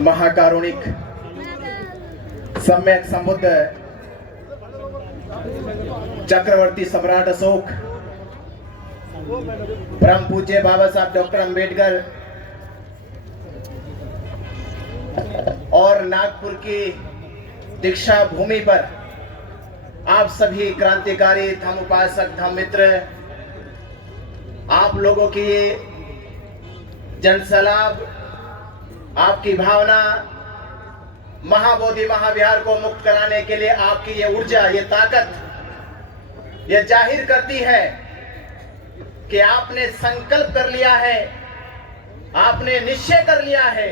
महाकारुणिक सम्यक संबुद्ध चक्रवर्ती सम्राट अशोक, परम पूज्य बाबा साहब डॉक्टर अंबेडकर और नागपुर की दीक्षा भूमि पर आप सभी क्रांतिकारी धम्म उपासक धम्म मित्र, आप लोगों की ये जनसलाब, आपकी भावना महाबोधि महाविहार को मुक्त कराने के लिए आपकी ये ऊर्जा, ये ताकत ये जाहिर करती है कि आपने संकल्प कर लिया है, आपने निश्चय कर लिया है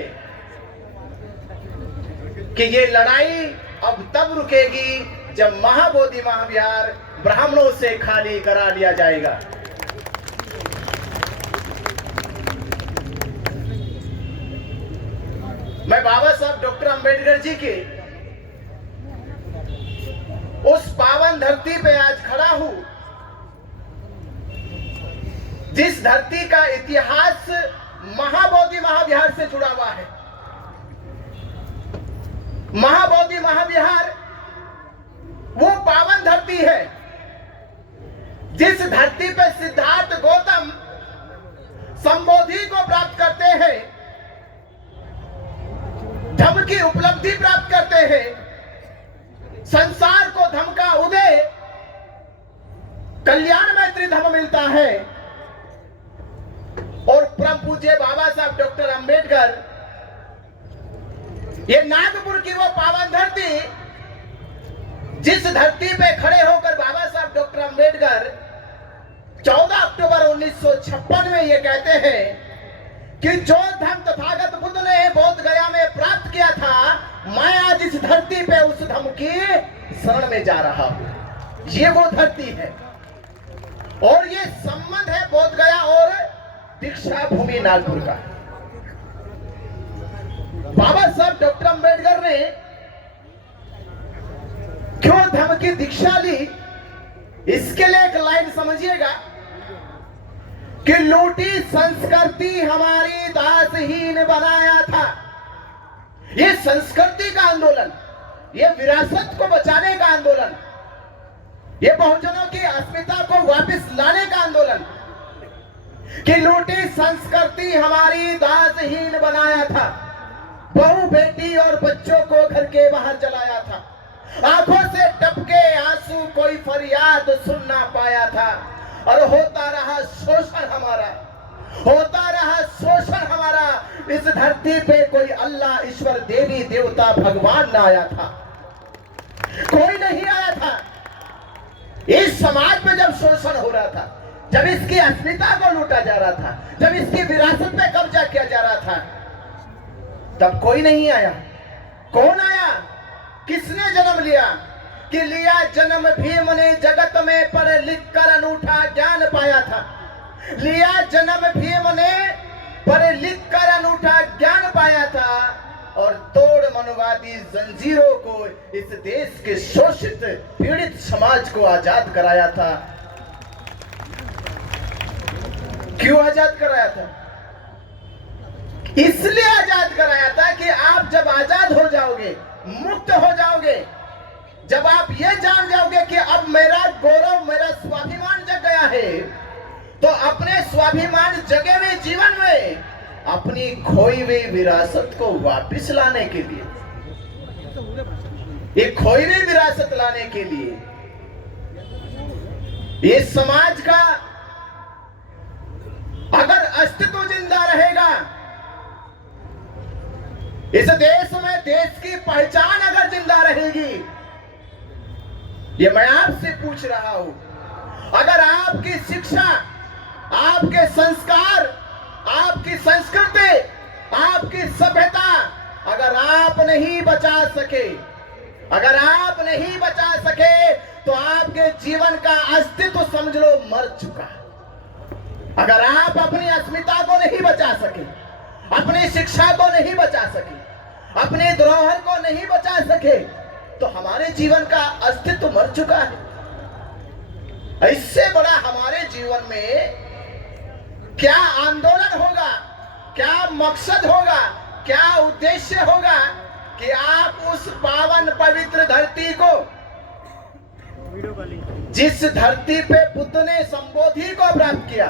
कि ये लड़ाई अब तब रुकेगी जब महाबोधि महाविहार ब्राह्मणों से खाली करा लिया जाएगा। मैं बाबा साहब डॉक्टर अंबेडकर जी के उस पावन धरती पे आज खड़ा हूं, जिस धरती का इतिहास महाबोधि महाविहार से जुड़ा हुआ है। महाबोधि महाविहार वो पावन धरती है जिस धरती पे सिद्धार्थ गौतम संबोधि को प्राप्त करते हैं, धम्म की उपलब्धि प्राप्त करते हैं, संसार को धम्म का उदय, कल्याण मैत्री धम्म मिलता है। और परम पूज्य बाबा साहब डॉक्टर अंबेडकर, ये नागपुर की वो पावन धरती, जिस धरती पे खड़े होकर बाबा साहब डॉक्टर अंबेडकर 14 अक्टूबर 1956 में ये कहते हैं कि जो धम्म तथागत बुद्ध ने बोध गया में प्राप्त किया था, मैं आज इस धरती पे उस धम्म की शरण में जा रहा हूं। ये वो धरती है और ये संबंध है बोध गया और दीक्षा भूमि नागपुर का। बाबा साहब डॉक्टर अंबेडकर ने क्यों धम्म की दीक्षा ली, इसके लिए एक लाइन समझिएगा कि लूटी संस्कृति हमारी दासहीन बनाया था। ये संस्कृति का आंदोलन, ये विरासत को बचाने का आंदोलन, ये बहुजनों की अस्मिता को वापस लाने का आंदोलन, कि लूटी संस्कृति हमारी दासहीन बनाया था, बहू बेटी और बच्चों को घर के बाहर जलाया था, आंखों से टपके आंसू कोई फरियाद सुन ना पाया था, और होता रहा शोषण हमारा, होता रहा शोषण हमारा। इस धरती पे कोई अल्लाह ईश्वर देवी देवता भगवान ना आया था, कोई नहीं आया था। इस समाज में जब शोषण हो रहा था, जब इसकी अस्मिता को लूटा जा रहा था, जब इसकी विरासत पे कब्जा किया जा रहा था, तब कोई नहीं आया। कौन आया? किसने जन्म लिया? कि लिया जन्म भीम ने जगत में पढ़ लिख कर अनूठा ज्ञान पाया था। लिया जन्म भीम ने पढ़ लिख कर अनूठा ज्ञान पाया था और तोड़ मनवादी जंजीरों को इस देश के शोषित पीड़ित समाज को आजाद कराया था। क्यों आजाद कराया था? इसलिए आजाद कराया था कि आप जब आजाद हो जाओगे, मुक्त हो जाओगे, जब आप ये जान जाओगे कि अब मेरा गौरव, मेरा स्वाभिमान जग गया है, तो अपने स्वाभिमान जगे हुए जीवन में अपनी खोई हुई विरासत को वापस लाने के लिए, ये खोई हुई विरासत लाने के लिए, ये समाज का अगर अस्तित्व जिंदा रहेगा, इस देश में देश की पहचान अगर जिंदा रहेगी, ये मैं आपसे पूछ रहा हूं, अगर आपकी शिक्षा, आपके संस्कार, आपकी संस्कृति, आपकी सभ्यता अगर आप नहीं बचा सके, अगर आप नहीं बचा सके, तो आपके जीवन का अस्तित्व समझ लो मर चुका। अगर आप अपनी अस्मिता को नहीं बचा सके, अपनी शिक्षा को नहीं बचा सके, अपने धरोहर को नहीं बचा सके, तो हमारे जीवन का अस्तित्व मर चुका है। इससे बड़ा हमारे जीवन में क्या आंदोलन होगा, क्या मकसद होगा, क्या उद्देश्य होगा कि आप उस पावन पवित्र धरती को, जिस धरती पे बुद्ध ने संबोधि को प्राप्त किया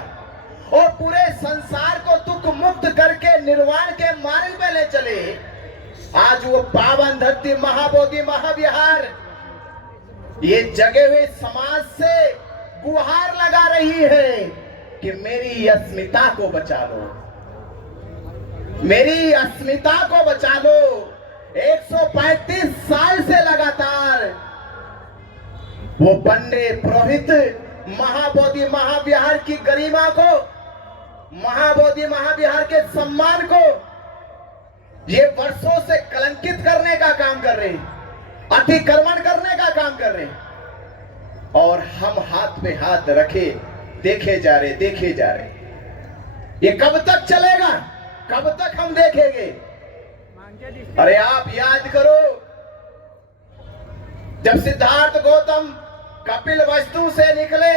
और पूरे संसार को दुख मुक्त करके निर्वाण के मार्ग पे ले चले, आज वो पावन धरती महाबोधि महाविहार ये जगे हुए समाज से गुहार लगा रही है कि मेरी अस्मिता को बचा लो, मेरी अस्मिता को बचा लो। 135 साल से लगातार वो पंडे पुरोहित महाबोधि महाविहार की गरिमा को, महाबोधि महाविहार के सम्मान को ये वर्षों से कलंकित करने का काम कर रहे हैं, अतिक्रमण करने का काम कर रहे हैं, और हम हाथ में हाथ रखे देखे जा रहे। ये कब तक चलेगा, कब तक हम देखेंगे? अरे आप याद करो, जब सिद्धार्थ गौतम कपिल वस्तु से निकले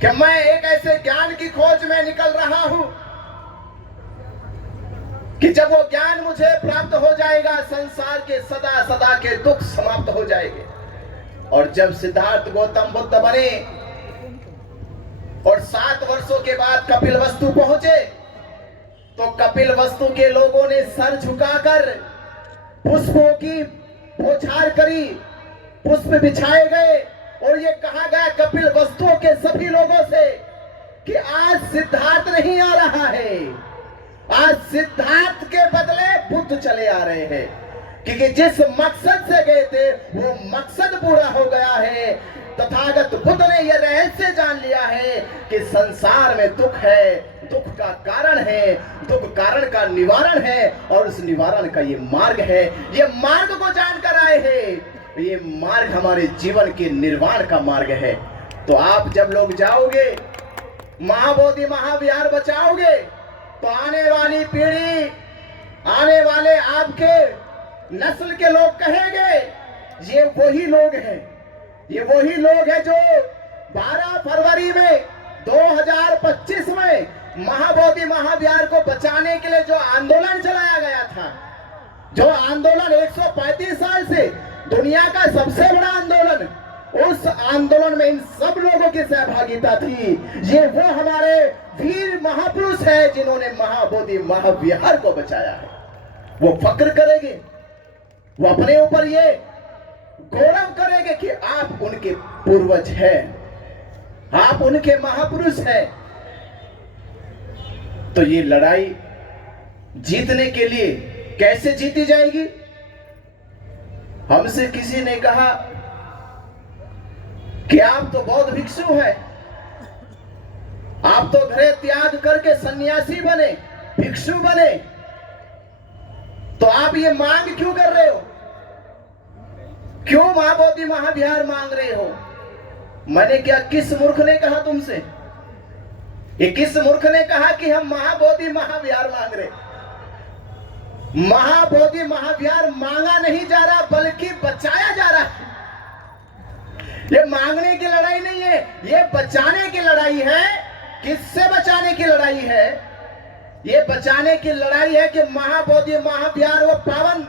कि मैं एक ऐसे ज्ञान की खोज में निकल रहा हूं कि जब वो ज्ञान मुझे प्राप्त हो जाएगा, संसार के सदा सदा के दुख समाप्त हो जाएंगे। और जब सिद्धार्थ गौतम बुद्ध बने और 7 वर्षों के बाद कपिल वस्तु पहुंचे, तो कपिल वस्तु के लोगों ने सर झुकाकर पुष्पों की बौछार करी, पुष्प बिछाए गए और ये कहा गया कपिल वस्तुओं के सभी लोगों से कि आज सिद्धार्थ नहीं आ रहा है, आज सिद्धार्थ के बदले बुद्ध चले आ रहे हैं, क्योंकि जिस मकसद से गए थे वो मकसद पूरा हो गया है। तथागत बुद्ध ने यह रहस्य जान लिया है कि संसार में दुख है, दुख का कारण है, दुख कारण का निवारण है, और उस निवारण का ये मार्ग है। ये मार्ग को जानकर आए हैं, ये मार्ग हमारे जीवन के निर्वाण का मार्ग है। तो आप जब लोग जाओगे, महाबोधि महाविहार बचाओगे, तो आने वाली पीढ़ी, आने वाले आपके नस्ल के लोग कहेंगे ये वही लोग हैं, ये वही लोग हैं जो 12 फरवरी में 2025 में महाबोधि महाविहार को बचाने के लिए जो आंदोलन चलाया गया था, जो आंदोलन 135 साल से दुनिया का सबसे बड़ा आंदोलन, उस आंदोलन में इन सब लोगों की सहभागिता थी। ये वो हमारे वीर महापुरुष है जिन्होंने महाबोधि महाविहार को बचाया है। वो फक्र करेंगे, वो अपने ऊपर ये गौरव करेंगे कि आप उनके पूर्वज हैं, आप उनके महापुरुष हैं। तो ये लड़ाई जीतने के लिए कैसे जीती जाएगी? हमसे किसी ने कहा कि आप तो बौद्ध भिक्षु हैं, आप तो घरे त्याग करके सन्यासी बने, भिक्षु बने, तो आप ये मांग क्यों कर रहे हो? क्यों महाबोधि महाविहार मांग रहे हो? मैंने क्या, किस मूर्ख ने कहा तुमसे? ये किस मूर्ख ने कहा कि हम महाबोधि महाविहार मांग रहे? महाबोधि महाविहार मांगा नहीं जा रहा, बल्कि बचाया जा रहा है। ये मांगने की लड़ाई नहीं है, ये बचाने की लड़ाई है। किससे बचाने की लड़ाई है? ये बचाने की लड़ाई है कि महाबोधि महाविहार वो पावन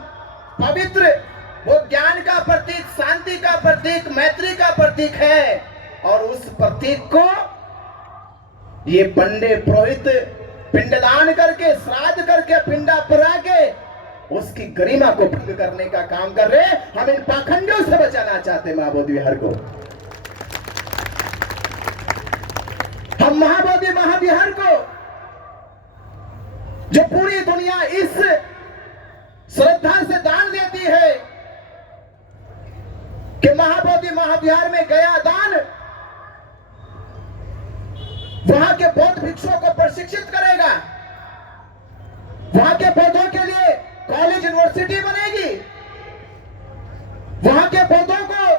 पवित्र, वो ज्ञान का प्रतीक, शांति का प्रतीक, मैत्री का प्रतीक है, और उस प्रतीक को ये पंडे पुरोहित पिंडदान करके, श्राद्ध करके, पिंडा पुरा के उसकी गरिमा को भंग करने का काम कर रहे। हम इन पाखंडियों से बचाना चाहते महाबोधि विहार को। हम महाबोधि महाविहार को, जो पूरी दुनिया इस श्रद्धा से दान देती है कि महाबोधि महाविहार में गया दान वहां के बौद्ध भिक्षुओं को प्रशिक्षित करेगा, वहां के बौद्धों के लिए कॉलेज यूनिवर्सिटी बनेगी, वहां के बौद्धों को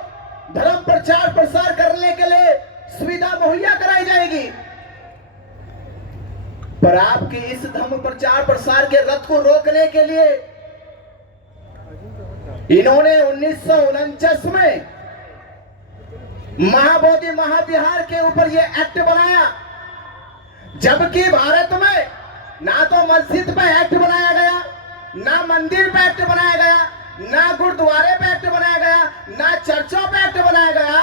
धर्म प्रचार प्रसार करने के लिए सुविधा मुहैया कराई जाएगी। पर आपके इस धर्म प्रचार प्रसार के रथ को रोकने के लिए इन्होंने 1949 में महाबोधि महाविहार के ऊपर यह एक्ट बनाया, जबकि भारत में ना तो मस्जिद पे एक्ट बनाया गया, मंदिर पे एक्ट बनाया गया, ना गुरुद्वारे पे एक्ट बनाया गया, ना चर्चों पे एक्ट बनाया गया।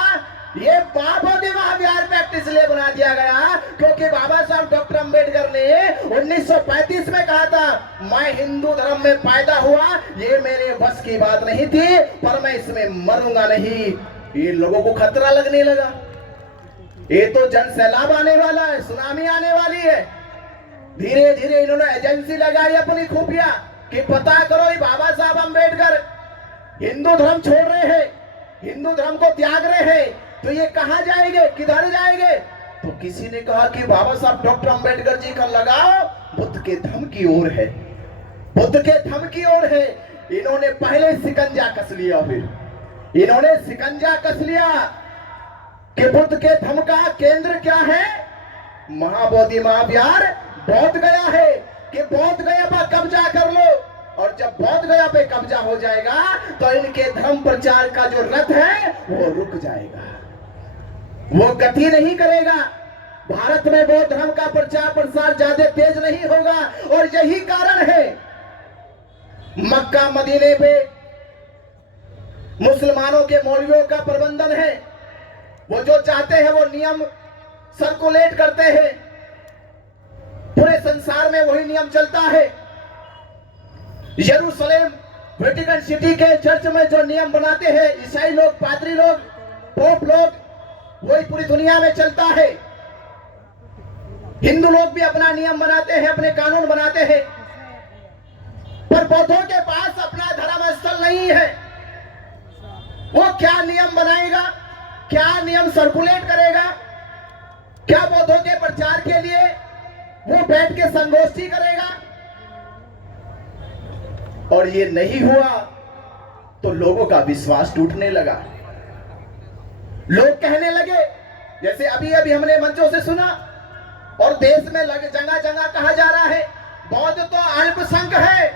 ये बाबोदी महाविहार पे एक्ट इसलिए बना दिया गया क्योंकि बाबा साहब डॉक्टर अंबेडकर ने 1935 में कहा था, मैं हिंदू धर्म में पैदा हुआ, ये मेरे बस की बात नहीं थी, पर मैं इसमें मरूंगा नहीं। ये लोगों को खतरा लगने लगा, ये तो जन सैलाब आने वाला है, सुनामी आने वाली है। धीरे धीरे इन्होंने एजेंसी लगाई अपनी खुफिया कि पता करो, ये बाबा साहब अंबेडकर हिंदू धर्म छोड़ रहे हैं, हिंदू धर्म को त्याग रहे हैं, तो ये कहां जाएंगे, किधर जाएंगे? तो किसी ने कहा कि बाबा साहब डॉक्टर अंबेडकर जी का लगाव बुद्ध के धर्म की ओर है, बुद्ध के धर्म की ओर है। इन्होंने पहले शिकंजा कस लिया, फिर इन्होंने शिकंजा कस लिया कि बुद्ध के धर्म का केंद्र क्या है? महाबोधि महाविहार बौद्ध गया है, कि बौद्ध गया पर कब्जा कर लो, और जब बौद्ध गया पे कब्जा हो जाएगा तो इनके धर्म प्रचार का जो रथ है वो रुक जाएगा, वो गति नहीं करेगा। भारत में बौद्ध धर्म का प्रचार प्रसार ज्यादा तेज नहीं होगा, और यही कारण है मक्का मदीने पे मुसलमानों के मौलवियों का प्रबंधन है। वो जो चाहते हैं वो नियम सर्कुलेट करते हैं, पूरे संसार में वही नियम चलता है। यरूशलेम वेटिकन सिटी के चर्च में जो नियम बनाते हैं ईसाई लोग, पादरी लोग, पोप लोग, वही पूरी दुनिया में चलता है। हिंदू लोग भी अपना नियम बनाते हैं, अपने कानून बनाते हैं, पर बौद्धों के पास अपना धर्म स्थल नहीं है। वो क्या नियम बनाएगा, क्या नियम सर्कुलेट करेगा, क्या बौद्धों के प्रचार के लिए वो बैठ के संगोष्ठी करेगा? और ये नहीं हुआ तो लोगों का विश्वास टूटने लगा। लोग कहने लगे, जैसे अभी अभी हमने मंचों से सुना और देश में जगह जगह कहा जा रहा है बौद्ध तो अल्पसंख्यक है,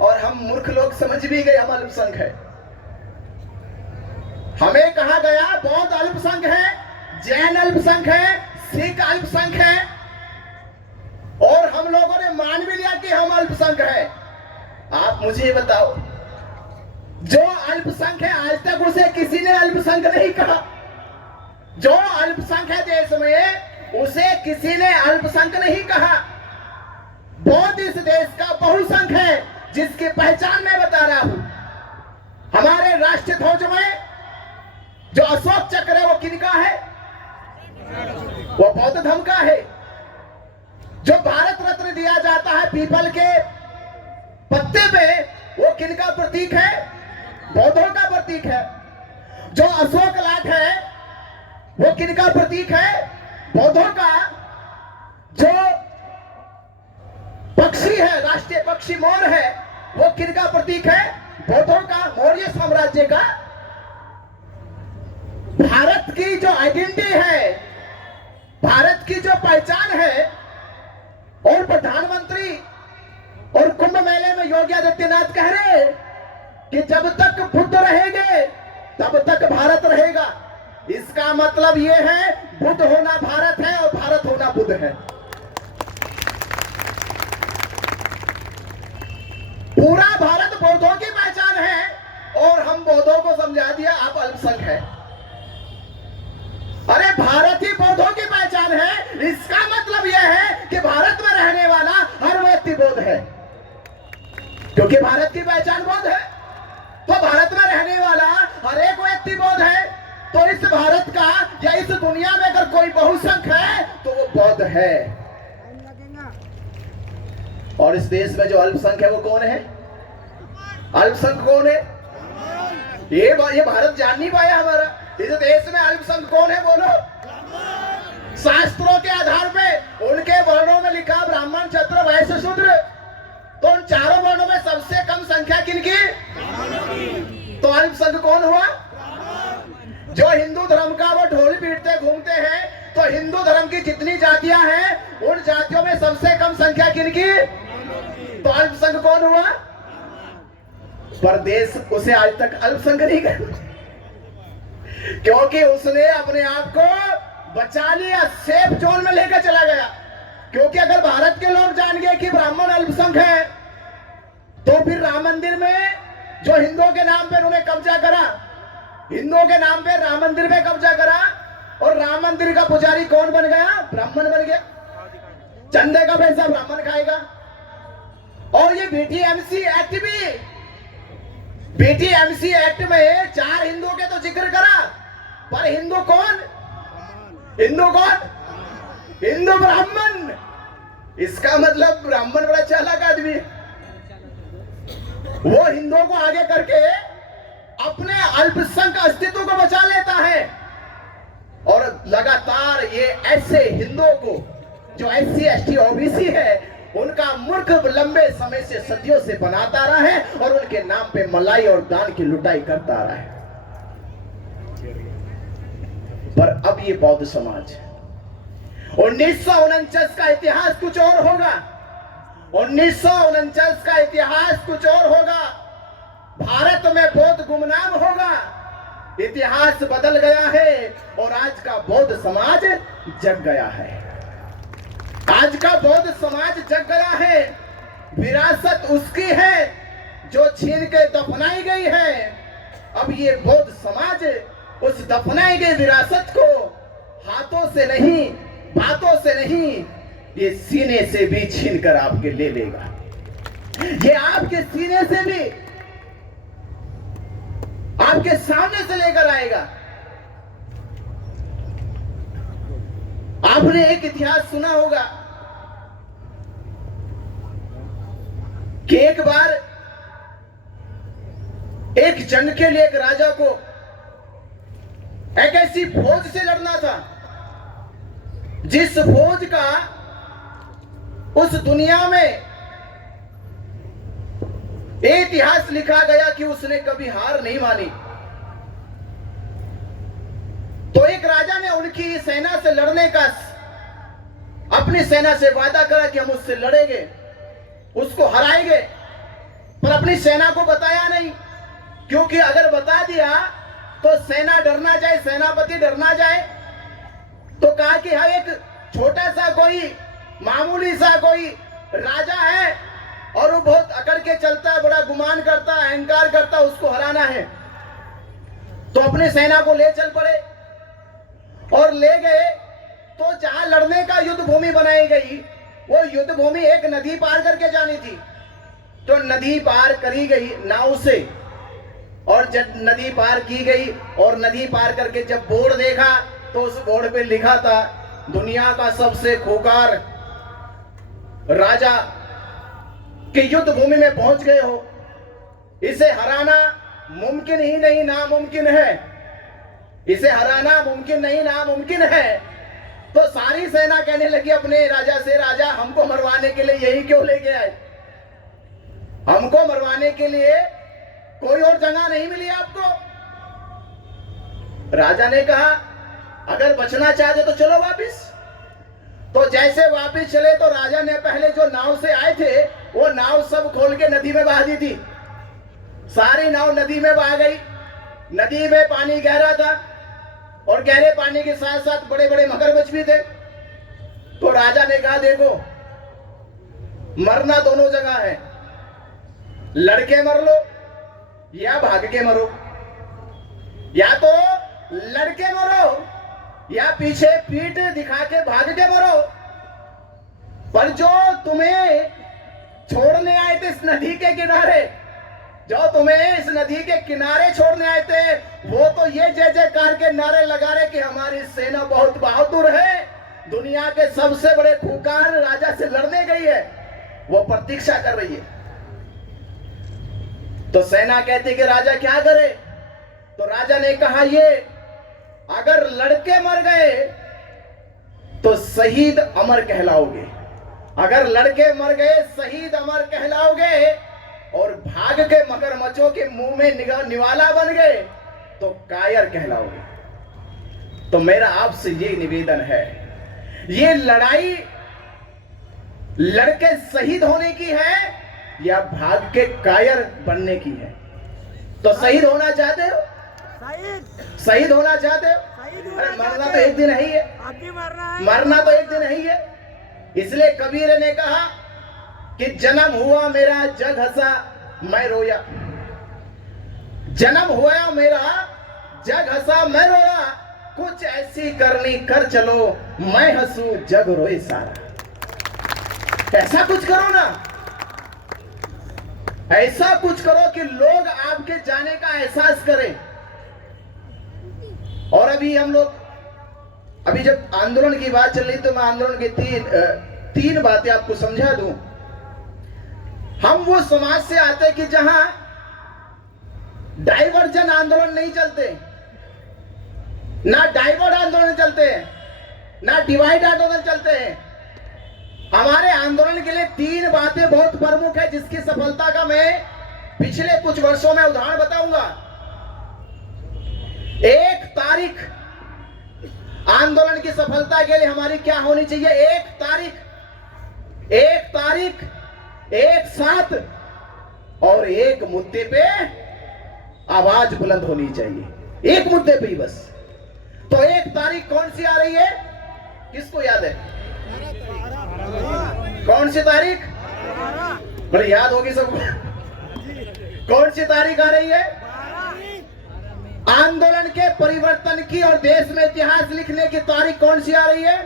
और हम मूर्ख लोग समझ भी गए हम अल्पसंख्यक है। हमें कहा गया बौद्ध अल्पसंख्यक है, जैन अल्पसंख्यक है, सिख अल्पसंख्यक है, और हम लोगों ने मान भी लिया कि हम अल्पसंख्यक है। आप मुझे बताओ, जो अल्पसंख्यक है आज तक उसे किसी ने अल्पसंख्यक नहीं कहा। जो अल्पसंख्यक है देश में उसे किसी ने अल्पसंख्यक नहीं कहा। बौद्ध इस देश का बहुसंख्यक है, जिसकी पहचान मैं बता रहा हूं। हमारे राष्ट्रीय ध्वज में जो अशोक चक्र है वो किनका है? वो बौद्ध धर्म का है। जो भारत रत्न दिया जाता है पीपल के पत्ते पे, वो किनका प्रतीक है? बौद्धों का प्रतीक है। जो अशोक लाट है वो किनका प्रतीक है? बौद्धों का। जो पक्षी है, राष्ट्रीय पक्षी मोर है, वो किनका प्रतीक है? बौद्धों का, मौर्य साम्राज्य का। भारत की जो आइडेंटिटी है, भारत की जो पहचान है, और प्रधानमंत्री और कुंभ मेले में योगी आदित्यनाथ कह रहे कि जब तक बुद्ध रहेंगे तब तक भारत रहेगा। इसका मतलब यह है बुद्ध होना भारत है और भारत होना बुद्ध है। पूरा भारत बौद्धों की पहचान है, और हम बौद्धों को समझा दिया आप अल्पसंख्यक है। अरे भारत ही बौद्धों की पहचान है, इसका मतलब यह है कि भारत में रहने वाला हर व्यक्ति बौद्ध है, क्योंकि भारत की पहचान बौद्ध है। तो भारत में रहने वाला हर एक व्यक्ति बौद्ध है। तो इस भारत का या इस दुनिया में अगर कोई बहुसंख्यक है तो वो बौद्ध है। और इस देश में जो अल्पसंख्यक है वो कौन है? अल्पसंख्यक कौन है? ये भारत जान नहीं पाया हमारा। इस देश में अल्पसंख्यक कौन है? बोलो। शास्त्रों के आधार पे उनके वर्णों में लिखा ब्राह्मण, क्षत्रिय, वैश्य, शूद्र। तो उन चारों वर्णों में सबसे कम संख्या किनकी? तो अल्पसंख्यक कौन हुआ? जो हिंदू धर्म का वो ढोल पीटते घूमते हैं, तो हिंदू धर्म की जितनी जातियां हैं उन जातियों में सबसे कम संख्या किनकी? तो अल्पसंख्यक कौन हुआ? पर देश उसे आज तक अल्पसंख्यक नहीं कर, क्योंकि उसने अपने आप को बचा लिया, सेफ जोन में लेकर चला गया। क्योंकि अगर भारत के लोग जान गए कि ब्राह्मण अल्पसंख्यक है, राम मंदिर में जो हिंदुओं के नाम पे उन्होंने कब्जा करा, हिंदुओं के नाम पे राम मंदिर में कब्जा करा, और राम मंदिर का पुजारी कौन बन गया? ब्राह्मण बन गया। चंदे का पैसा ब्राह्मण खाएगा। और ये बीटीएमसी एक्ट भी, बीटीएमसी एक्ट में 4 हिंदुओं के तो जिक्र करा, पर हिंदू कौन? हिंदू कौन? हिंदू ब्राह्मण। इसका मतलब ब्राह्मण बड़ा चालाक आदमी है। वो हिंदुओं को आगे करके अपने अल्पसंख्यक अस्तित्व को बचा लेता है, और लगातार ये ऐसे हिंदुओं को जो SC ST OBC है उनका मूर्ख लंबे समय से सदियों से बनाता रहा है, और उनके नाम पे मलाई और दान की लुटाई करता रहा है। पर अब ये बौद्ध समाज 1949 का इतिहास कुछ और होगा। 1949 का इतिहास कुछ और होगा। भारत में बौद्ध गुमनाम होगा। इतिहास बदल गया है और आज का बौद्ध समाज जग गया है। आज का बौद्ध समाज जग गया है। विरासत उसकी है जो छीन के दफनाई गई है। अब ये बौद्ध समाज उस दफनाई गई विरासत को हाथों से नहीं, बातों से नहीं, ये सीने से भी छीन कर आपके ले लेगा। ये आपके सीने से भी आपके सामने से लेकर आएगा। आपने एक इतिहास सुना होगा कि एक बार एक जंग के लिए एक राजा को एक ऐसी फौज से लड़ना था जिस फौज का उस दुनिया में इतिहास लिखा गया कि उसने कभी हार नहीं मानी। तो एक राजा ने उनकी सेना से लड़ने का, अपनी सेना से वादा करा कि हम उससे लड़ेंगे, उसको हराएंगे, पर अपनी सेना को बताया नहीं, क्योंकि अगर बता दिया तो सेना डरना जाए, सेनापति डरना जाए। तो कहा कि हाँ, एक छोटा सा कोई मामूली सा कोई राजा है और वो बहुत अकड़ के चलता है, बड़ा गुमान करता है, अहंकार करता है, उसको हराना है। तो अपने सेना को ले चल पड़े और ले गए। तो जहां लड़ने का युद्ध भूमि बनाई गई, वो युद्ध भूमि एक नदी पार करके जानी थी। तो नदी पार करी गई नाव से, और जब नदी पार की गई और नदी पार करके जब बोर्ड देखा तो उस बोर्ड पे लिखा था, दुनिया का सबसे खूंखार राजा के युद्ध भूमि में पहुंच गए हो, इसे हराना मुमकिन ही नहीं, नामुमकिन है। इसे हराना मुमकिन नहीं, नामुमकिन है। तो सारी सेना कहने लगी अपने राजा से, राजा हमको मरवाने के लिए यही क्यों लेके आए? हमको मरवाने के लिए कोई और जगह नहीं मिली आपको? राजा ने कहा अगर बचना चाहते तो चलो वापिस। तो जैसे वापिस चले तो राजा ने पहले जो नाव से आए थे वो नाव सब खोल के नदी में बहा दी थी। सारी नाव नदी में बहा गई। नदी में पानी गहरा था और गहरे पानी के साथ साथ बड़े बड़े मगरमच्छ भी थे। तो राजा ने कहा देखो, मरना दोनों जगह है, लड़के मर लो या भाग के मरो। या तो लड़के मरो या पीछे पीठ दिखा के भाग के मरो। पर जो तुम्हें छोड़ने आए थे इस नदी के किनारे, जो तुम्हें इस नदी के किनारे छोड़ने आए थे, वो तो ये जय जयकार के नारे लगा रहे कि हमारी सेना बहुत बहादुर है, दुनिया के सबसे बड़े खूंखार राजा से लड़ने गई है, वो प्रतीक्षा कर रही है। तो सेना कहती कि राजा क्या करे? तो राजा ने कहा ये अगर लड़के मर गए तो शहीद अमर कहलाओगे, अगर लड़के मर गए शहीद अमर कहलाओगे, और भाग के मगरमच्छों के मुंह में निवाला बन गए तो कायर कहलाओगे। तो मेरा आपसे ये निवेदन है, ये लड़ाई लड़के शहीद होने की है या भाग के कायर बनने की है? तो शहीद होना चाहते हो? शहीद होना चाहते हो? अरे मरना तो एक दिन ही है, मरना तो एक दिन ही है। इसलिए कबीर ने कहा कि जन्म हुआ मेरा जग हंसा, मैं रोया, जन्म हुआ मेरा जग हंसा मैं रोया, कुछ ऐसी करनी कर चलो मैं हंसू जग रोए सारा। ऐसा कुछ करो ना, ऐसा कुछ करो कि लोग आपके जाने का एहसास करें। और अभी हम लोग, अभी जब आंदोलन की बात चल रही तो मैं आंदोलन की तीन बातें आपको समझा दूं। हम वो समाज से आते कि जहां डाइवर्जन आंदोलन नहीं चलते, ना डाइवर्ट आंदोलन चलते हैं, ना डिवाइड आंदोलन चलते हैं। हमारे आंदोलन के लिए 3 बातें बहुत प्रमुख है, जिसकी सफलता का मैं पिछले कुछ वर्षों में उदाहरण बताऊंगा। 1 तारीख आंदोलन की सफलता के लिए हमारी क्या होनी चाहिए? 1 तारीख, 1 साथ और 1 मुद्दे पे आवाज बुलंद होनी चाहिए, 1 मुद्दे पे ही बस। तो 1 तारीख कौन सी आ रही है? किसको याद है? कौन सी तारीख? बड़े याद होगी सबको। कौन सी तारीख आ रही है? आंदोलन के परिवर्तन की और देश में इतिहास लिखने की तारीख कौन सी आ रही है?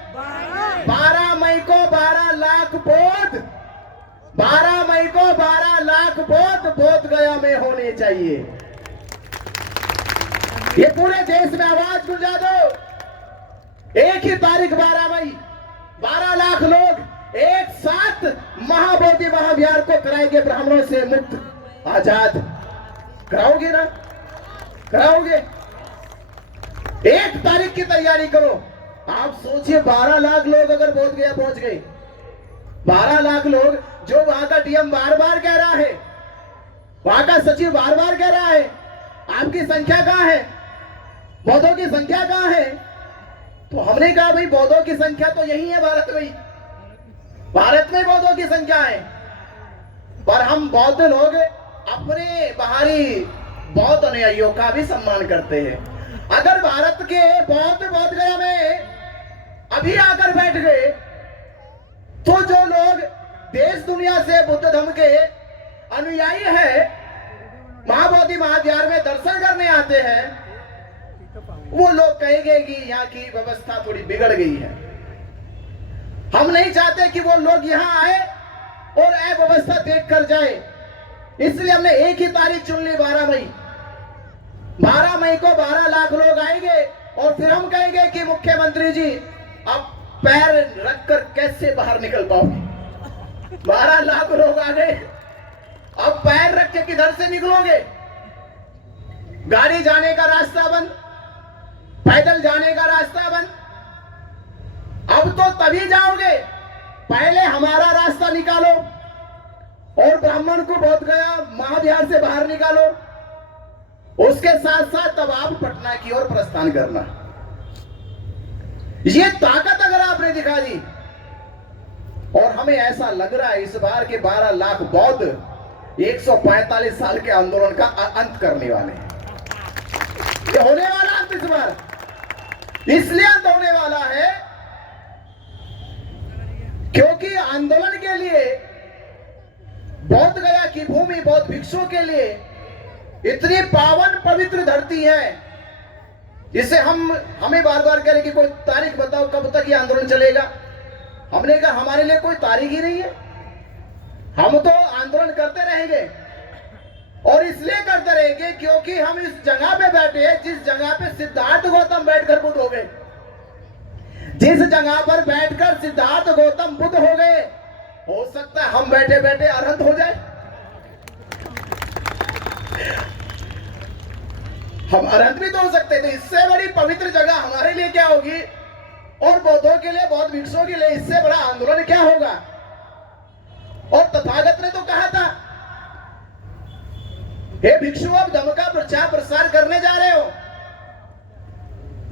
12 मई को 12 लाख वोट, 12 मई को 12 लाख वोट बोध गया में होने चाहिए। ये पूरे देश में आवाज गुंजा दो। एक ही तारीख 12 मई, 12 लाख लोग एक साथ महाबोधि महाविहार को कराएंगे ब्राह्मणों से मुक्त आजाद। कराओगे ना? कराओगे? 1 तारीख की तैयारी करो। आप सोचिए 12 लाख लोग अगर बोध गया पहुंच गए, 12 लाख लोग, जो वहां का डीएम बार बार कह रहा है, वहां का सचिव बार बार कह रहा है, आपकी संख्या कहां है, बौद्धों की संख्या कहां है? तो हमने कहा भाई बौद्धों की संख्या तो यही है भारत में, भारत में बौद्धों की संख्या है। पर हम बौद्ध लोग अपने बाहरी बौद्ध अनुयायियों का भी सम्मान करते हैं। अगर भारत के बौद्ध बोध गया में अभी आकर बैठ गए तो जो लोग देश दुनिया से बुद्ध धर्म के अनुयायी है, महाबोधि महाविहार में दर्शन करने आते हैं, वो लोग कहेंगे कि यहाँ की व्यवस्था थोड़ी बिगड़ गई है। हम नहीं चाहते कि वो लोग यहाँ आए और अव्यवस्था देख कर जाए, इसलिए हमने एक ही तारीख चुन ली, 12 मई। 12 मई को 12 लाख लोग आएंगे और फिर हम कहेंगे कि मुख्यमंत्री जी अब पैर रखकर कैसे बाहर निकल पाओगे? 12 लाख लोग आ गए, अब पैर रख के किधर से निकलोगे? गाड़ी जाने का रास्ता बंद, पैदल जाने का रास्ता बंद। अब तो तभी जाओगे, पहले हमारा रास्ता निकालो और ब्राह्मण को बोध गया महाविहार से बाहर निकालो, उसके साथ साथ तब आप पटना की ओर प्रस्थान करना। ये ताकत अगर आपने दिखा दी, और हमें ऐसा लग रहा है इस बार के 12 लाख बौद्ध 145 साल के आंदोलन का अंत करने वाले हैं। ये होने वाला अंत इस बार इसलिए अंत होने वाला है क्योंकि आंदोलन के लिए बोध गया की भूमि बौद्ध भिक्षुओं के लिए इतनी पावन पवित्र धरती है, जिसे हमें बार बार कह रहे कि कोई तारीख बताओ कब तक ये आंदोलन चलेगा। हमने कहा हमारे लिए कोई तारीख ही नहीं है, हम तो आंदोलन करते रहेंगे। और इसलिए करते रहेंगे क्योंकि हम इस जगह पे बैठे हैं जिस जगह पे सिद्धार्थ गौतम बैठकर बुद्ध हो गए, जिस जगह पर बैठकर सिद्धार्थ गौतम बुद्ध हो गए, हो सकता है हम बैठे बैठे अरहंत हो जाए। हम अरहंत भी तो हो सकते थे। इससे बड़ी पवित्र जगह हमारे लिए क्या होगी, और बौद्धों के लिए, बौद्ध भिक्षुओं के लिए इससे बड़ा आंदोलन क्या होगा। और तथागत ने तो कहा था, हे भिक्षु अब धर्म का प्रचार प्रसार करने जा रहे हो,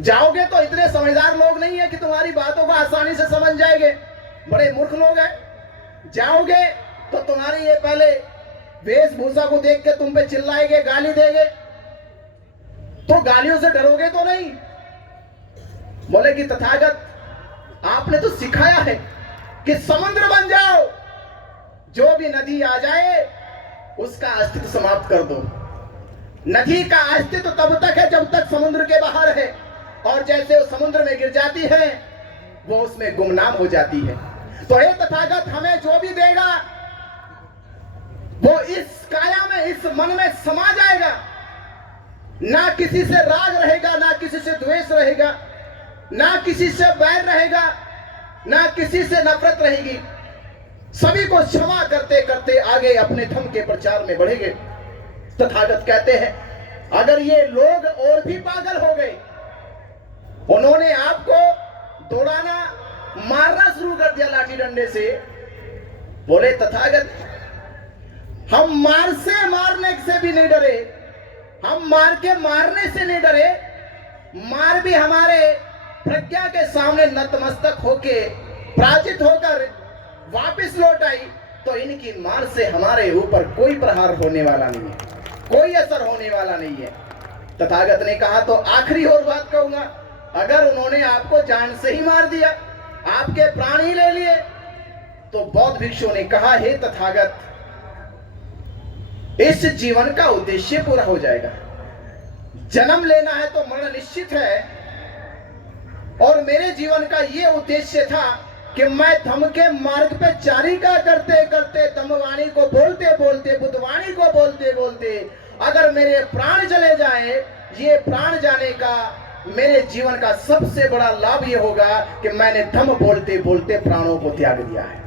जाओगे तो इतने समझदार लोग नहीं है कि तुम्हारी बातों को आसानी से समझ जाएंगे, बड़े मूर्ख लोग हैं। जाओगे तो तुम्हारी ये पहले वेशभूषा को देख के तुम पे चिल्लाएंगे, गाली देंगे, तो गालियों से डरोगे तो नहीं। बोले कि तथागत आपने तो सिखाया है कि समुद्र बन जाओ, जो भी नदी आ जाए उसका अस्तित्व समाप्त कर दो। नदी का अस्तित्व तब तक है जब तक समुद्र के बाहर है, और जैसे वो समुद्र में गिर जाती है वो उसमें गुमनाम हो जाती है। तो हे तथागत, हमें जो भी देगा वो इस काया में, इस मन में समा जाएगा। ना किसी से राग रहेगा, ना किसी से द्वेष रहेगा, ना किसी से बैर रहेगा, ना किसी से नफरत रहेगी। सभी को क्षमा करते करते आगे अपने धर्म के प्रचार में बढ़ेंगे। तथागत कहते हैं, अगर ये लोग और भी पागल हो गए, उन्होंने आपको दौड़ाना, मारना शुरू कर दिया लाठी डंडे से, बोले तथागत, हम मार से मारने से भी नहीं डरे, हम मार के मारने से नहीं डरे, मार भी हमारे प्रज्ञा के सामने नतमस्तक होके पराजित होकर वापस लौट आई, तो इनकी मार से हमारे ऊपर कोई प्रहार होने वाला नहीं है, कोई असर होने वाला नहीं है। तथागत ने कहा, तो आखिरी और बात कहूंगा, अगर उन्होंने आपको जान से ही मार दिया, आपके प्राण ही ले लिए, तो बौद्ध भिक्षु ने कहा, हे तथागत, इस जीवन का उद्देश्य पूरा हो जाएगा। जन्म लेना है तो मरण निश्चित है, और मेरे जीवन का यह उद्देश्य था कि मैं धम्म के मार्ग पे चारिका करते करते, धम्मवाणी को बोलते बोलते, बुद्धवाणी को बोलते बोलते, अगर मेरे प्राण चले जाए, ये प्राण जाने का मेरे जीवन का सबसे बड़ा लाभ ये होगा कि मैंने धम्म बोलते बोलते प्राणों को त्याग दिया है।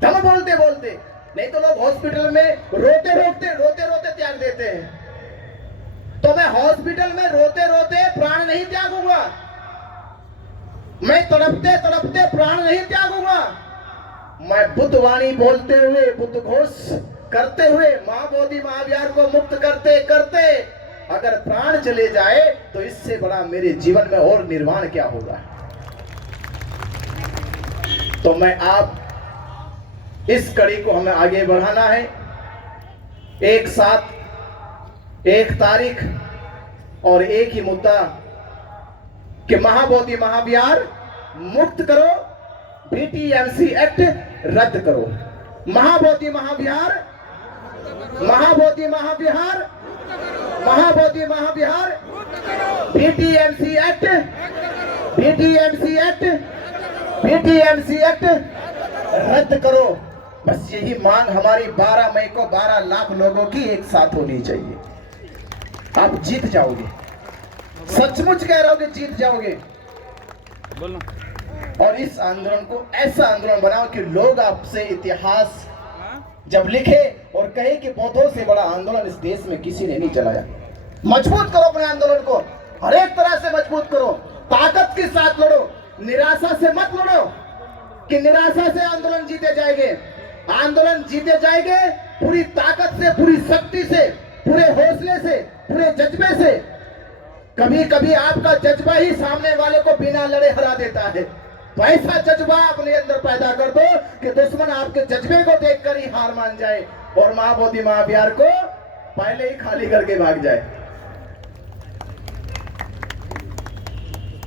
धम्म बोलते बोलते, नहीं तो लोग हॉस्पिटल में रोते रोते त्याग देते हैं। तो मैं हॉस्पिटल में रोते रोते प्राण नहीं त्यागूंगा, मैं तड़पते तड़पते प्राण नहीं त्यागूंगा। मैं बुद्धवाणी बोलते हुए, बुद्ध घोष करते हुए, महाबोधि महाविहार को मुक्त करते करते अगर प्राण चले जाए, तो इससे बड़ा मेरे जीवन में और निर्वाण क्या होगा। तो मैं आप इस कड़ी को हमें आगे बढ़ाना है। एक साथ, एक तारीख और एक ही मुद्दा कि महाबोधि महाविहार मुक्त करो, बीटीएमसी एक्ट रद्द करो। Mahabodhi Mahavihara, Mahabodhi Mahavihara, Mahabodhi Mahavihara, BTMC act, BTMC act, BTMC act रद्द करो। बस यही मांग हमारी 12 मई को 12 लाख लोगों की एक साथ होनी चाहिए। आप जीत जाओगे, सचमुच कह रहा हूं कि जीत जाओगे। और इस आंदोलन को ऐसा आंदोलन बनाओ कि लोग आपसे इतिहास जब लिखे और कहे कि बौद्धों से बड़ा आंदोलन इस देश में किसी ने नहीं चलाया। मजबूत करो अपने आंदोलन को, हर एक तरह से मजबूत करो, ताकत के साथ लड़ो, निराशा से मत लड़ो कि निराशा से आंदोलन जीते जाएंगे। आंदोलन जीते जाएंगे पूरी ताकत से, पूरी शक्ति से, पूरे हौसले से, पूरे जज्बे से। कभी कभी आपका जज्बा ही सामने वाले को बिना लड़े हरा देता है। तो ऐसा जज्बा अपने अंदर पैदा कर दो कि दुश्मन आपके जज्बे को देखकर ही हार मान जाए और महाबोधि महाविहार को पहले ही खाली करके भाग जाए।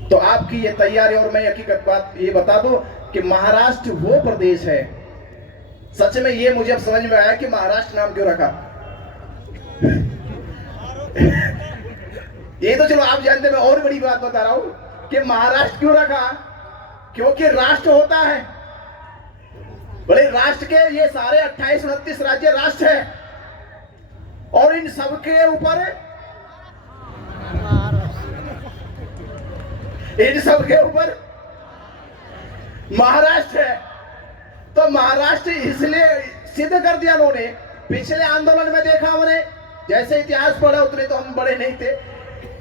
तो आपकी ये तैयारी, और मैं हकीकत बात ये बता दूं कि महाराष्ट्र वो प्रदेश है, सच में ये मुझे अब समझ में आया कि महाराष्ट्र नाम क्यों रखा। ये तो चलो आप जानते, मैं और बड़ी बात बता रहा हूं कि महाराष्ट्र क्यों रखा, क्योंकि राष्ट्र होता है। बड़े राष्ट्र के ये सारे 28-29 राज्य राष्ट्र है, और इन सबके ऊपर, इन सबके ऊपर महाराष्ट्र है। तो महाराष्ट्र इसलिए सिद्ध कर दिया उन्होंने। पिछले आंदोलन में देखा हमने, जैसे इतिहास पढ़ा उतने तो हम बड़े नहीं थे,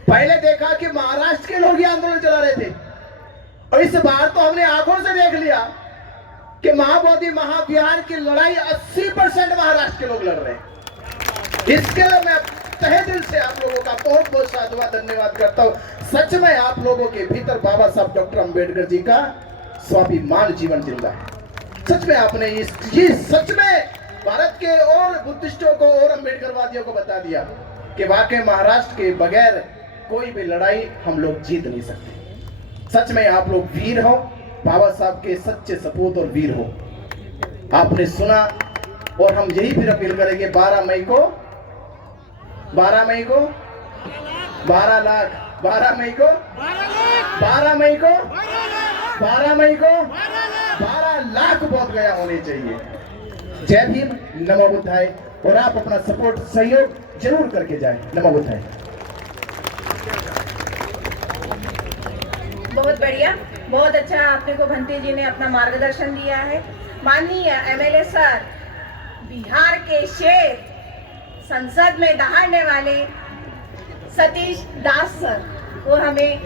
पहले देखा कि महाराष्ट्र के लोग ही आंदोलन चला रहे थे, और इस बार तो हमने आंखों से देख लिया कि महाबोधि महाविहार की लड़ाई 80% महाराष्ट्र के लोग लड़ रहे हैं। इसके लिए मैं तहे दिल से आप लोगों का बहुत बहुत साधुवाद धन्यवाद करता हूं। सच में आप लोगों के भीतर बाबा साहब डॉक्टर अंबेडकर जी का स्वाभिमान जीवन जिंदा है। सच में आपने ये सच में भारत के और बुद्धिस्टों को और अंबेडकरवादियों को बता दिया कि वाकई महाराष्ट्र के बगैर कोई भी लड़ाई हम लोग जीत नहीं सकते। सच में आप लोग वीर हो, बाबा साहब के सच्चे सपूत और वीर हो। आपने सुना और हम यही फिर अपील करेंगे 12 मई को 12 मई को 12 लाख 12 मई को 12 मई को 12 मई को 12 लाख बोध गया होने चाहिए। जय भीम, नमो बुद्धाय। और आप अपना सपोर्ट सहयोग जरूर करके जाएं। नमो बुद्धाय। बहुत बढ़िया, बहुत अच्छा आपने को भंते जी ने अपना मार्गदर्शन दिया है। माननीय एमएलए सर, बिहार के शेर, संसद में दहाड़ने वाले सतीश दास सर, वो हमें